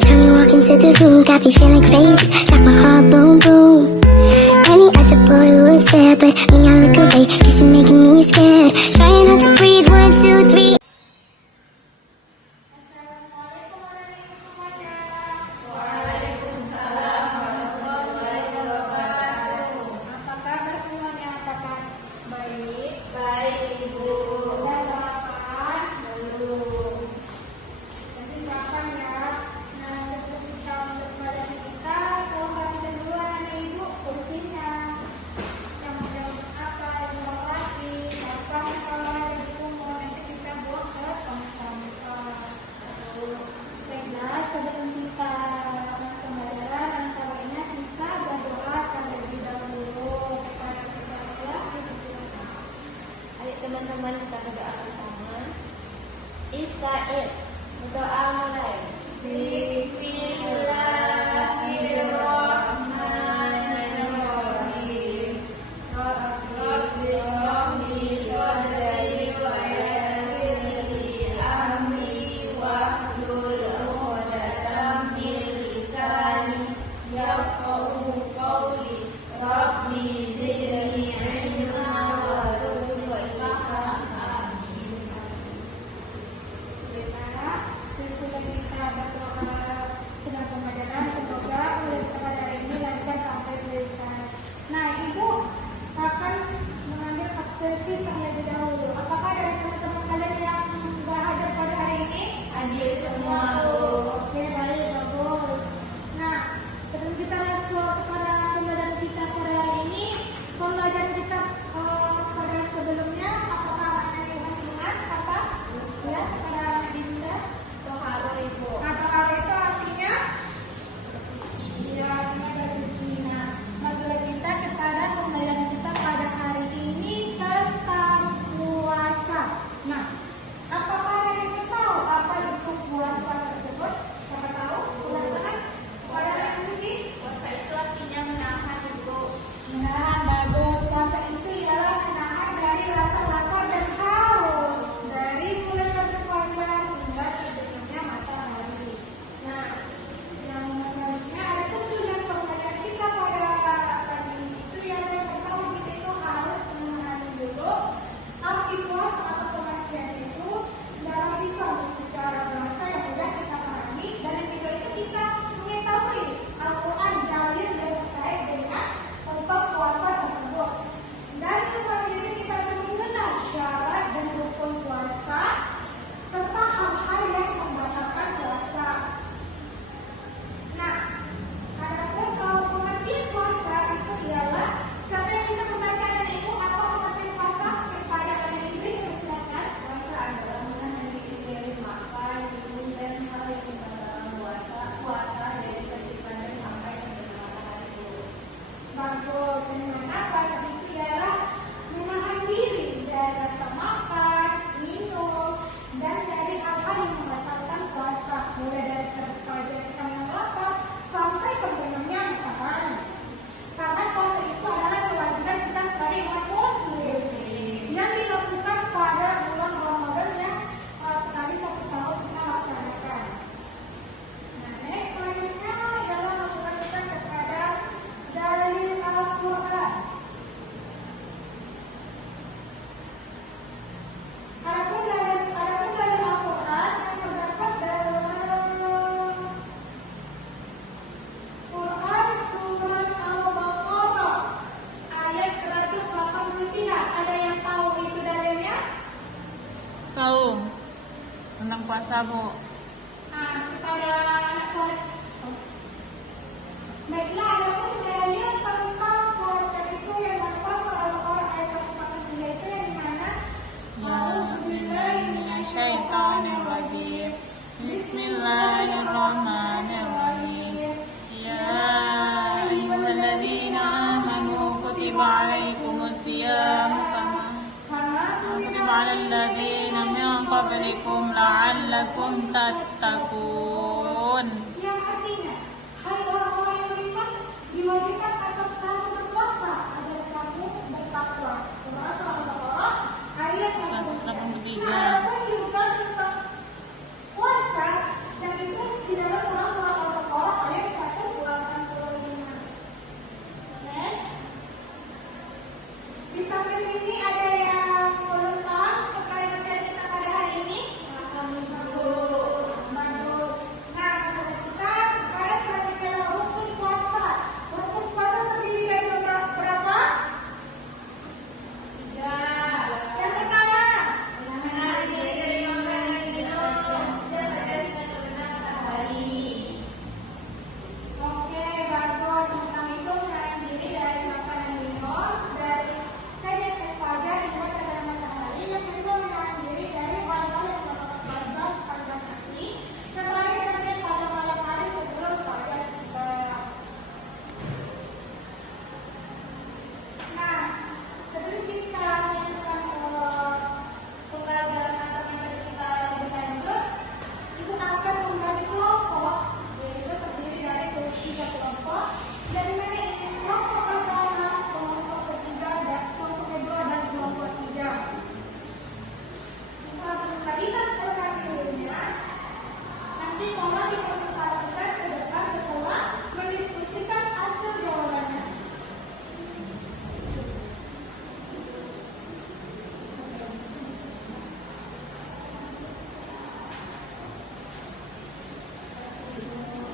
time you walk into the room, got me feeling crazy, shock my heart, boom, boom. Any other boy would stare, but me, I look away, cause you're making me scared. Trying not to breathe, 1, 2, 3. Teman-teman kita berdoa bersama. Israel berdoa mulai. Bismillahirrahmanirrahim. Rabbi shrahli sadri wa yassir li amri wahlul 'uqdatam min lisani yafqahu qawli. Rabbi zidni 'ilma absensi terlebih dahulu. Apakah dari teman-teman kalian yang nggak hadir pada hari ini? Hadir semua. Oke, baik, bagus. Nah, sebelum kita masuk kepada pembelajaran kita pada hari ini, pembelajaran kita pada sebelumnya, apakah ada yang masih ingat apa? Ya, pada Dinda. Toharo Ibu. Nah, toharo itu artinya ya, suci. Nah, masuklah kita kepada pembelajaran kita pada hari ini tentang puasa. Nah, apakah ada yang tahu apa itu puasa tersebut? Siapa tahu? Teman-teman, pada yang suci? Puasa itu artinya menahan Ibu. Nah, bagus. Puasa itu ialah menahan dari rasa lapar dan haus dari mulai masuk pagi hingga tidurnya matahari. Nah, yang selanjutnya ada tujuan pembelajaran kita pada pagi itu yang pertama kita itu harus mengenali dulu arti puasa atau pengertian itu dalam Islam secara bahasa yang mudah kita pahami, dan yang kedua itu kita mengetahui Al-Quran dalil yang terkait dengan untuk puasa tersebut. Dan selanjutnya kita akan mengenal syarat dan rukun puasa serta hal-hal yang membatalkan puasa. Nah, adapun kalau pengertian puasa itu ialah siapa yang bisa membaca dan ibu atau pengertian puasa kepada anak ibu persilakan. Puasa adalah menahan diri dari makan, minum, dan hal yang membatalkan puasa. Puasa dari ketika sampai terbenam matahari. Bagus, dimana puasa itu ialah menahan diri dari rasa makan, minum, dan dari hal-hal yang membatalkan puasa, mulai dari ketika yang lapar sampai terbenamnya matahari. Karena puasa itu adalah kewajiban kita sebagai umat muslim yang dilakukan pada bulan Ramadan yang sekali 1 tahun kita laksanakan. Nah, next selanjutnya adalah masukkan kita kepada dalil Al-Quran. Adapun dalil Al-Quran yang terdapat dalam Quran surat Al-Baqarah ayat 183. Ada yang tahu itu dalilnya? Tahu tentang puasa, Bu. Nah, kepada anak-anak. Baiklah, adapun dalil tentang puasa itu yang dapat Al-Quran ayat 183 itu yang dimana? A'udzubillahi Minasyaitonirrajim. Bismillahirrahmanirrahim. Ya ayyuhalladzina amanu kutiba alaikumusyiyamu kama kutiba alal ladzina min qablikum la'allakum tattaqun. yang artinya, hai orang-orang yang beriman, diwajibkan atas kamu berpuasa agar kamu bertakwa. Surah Al-Baqarah ayat 183. 183. Nah, apa juga tentang puasa dan itu di dalam Surah mohon dikonsultasikan ke depan setelah mendiskusikan hasil jawabannya.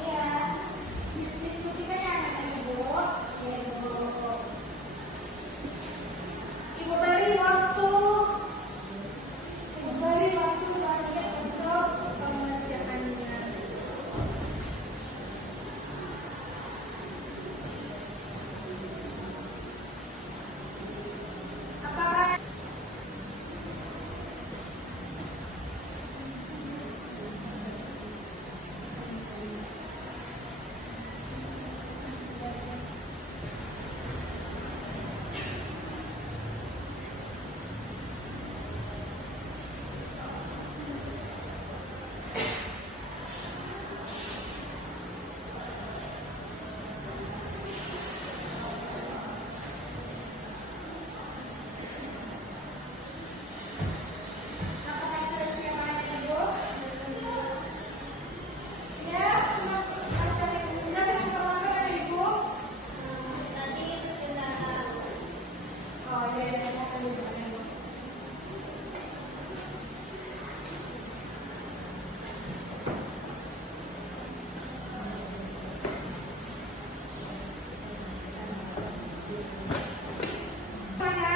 Ya, diskusikan ya anak-anak Ibu. Ibu beri waktu banyak untuk pengerjaannya. Apakah sudah siap anak Ibu? Ya, hasil yang benar dan perlahan Ibu. Tadi sudah Oh, ya, silakan Ibu. Mana?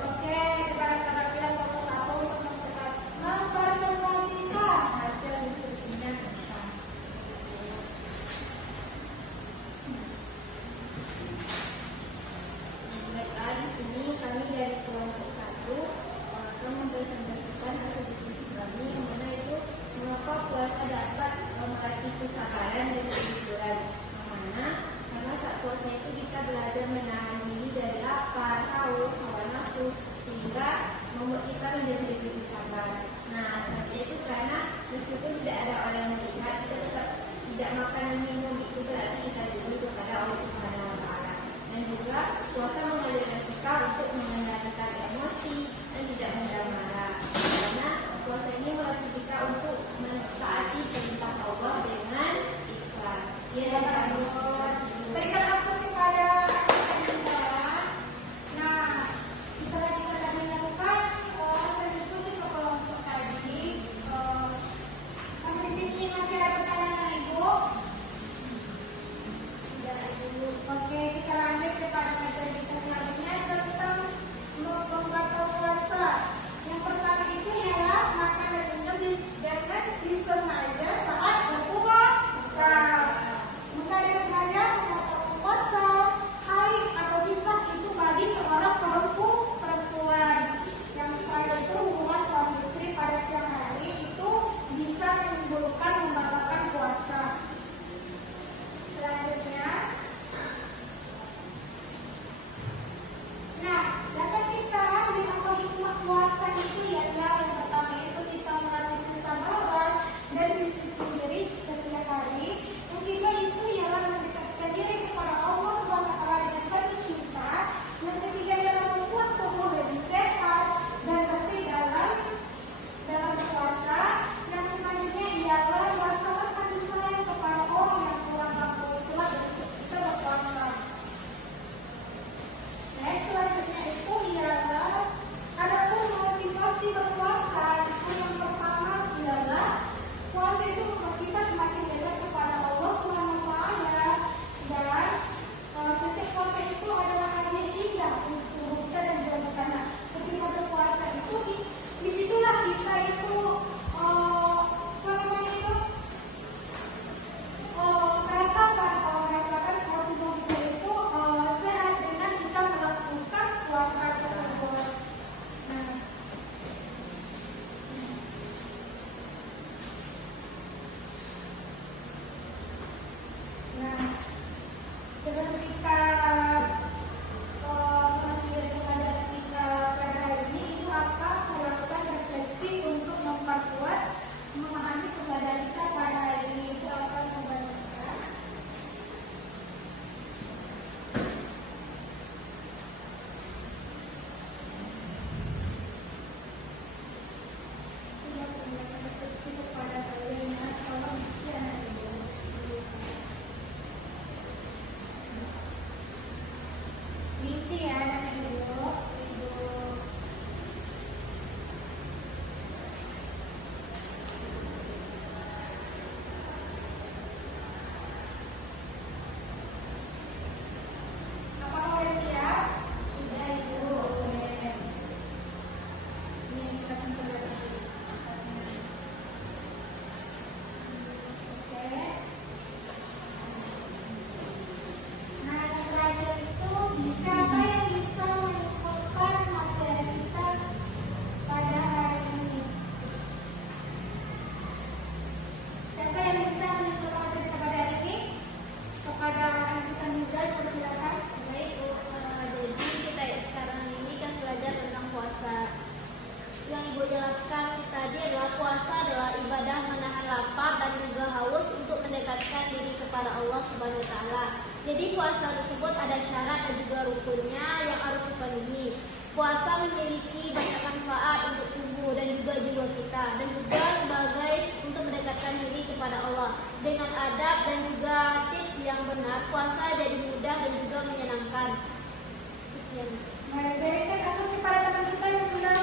Oke, kita akan bilang nomor 1 untuk mempresentasikan hasil diskusinya. Baiklah, di sini kami dari kelompok 1 akan mempresentasikan hasil diskusi kami yang mana itu mengapa puasa dapat melatih kesabaran dan kejujuran. Yang mana karena saat puasa itu kita belajar menahan diri dari lapar, haus, hawa nafsu sehingga membuat kita menjadi lebih sabar. Nah, seperti itu karena meskipun tidak ada orang melihat, kita tetap tidak makan dan minum, itu berarti kita rindu kepada Allah Subhanahu wa Ta'ala. Dan juga puasa mengajarkan kita untuk mengendalikan emosi dan tidak mudah marah. Karena puasa ini melatih kita untuk mentaati perintah Allah dengan ikhlas. Ya, dan kami Berikan aplaus kepada anak-anak kita. Nah, setelah kita tadi lakukan hasil diskusi ke kelompok tadi, sampai di sini masih ada pertanyaan Ibu? Tidak Ibu. Oke, kita lanjut kepada materi kita selanjutnya tentang membatal puasa. Yang pertama itu ialah makan dan minum jangan disengaja Jadi puasa tersebut ada syarat dan juga rukunnya yang harus dipenuhi. Puasa memiliki banyak manfaat untuk tubuh dan juga jiwa kita, dan juga sebagai untuk mendekatkan diri kepada Allah. Dengan adab dan juga tips yang benar, puasa jadi mudah dan juga menyenangkan. Sekian. Mari berikan atas kepada teman kita yang sudah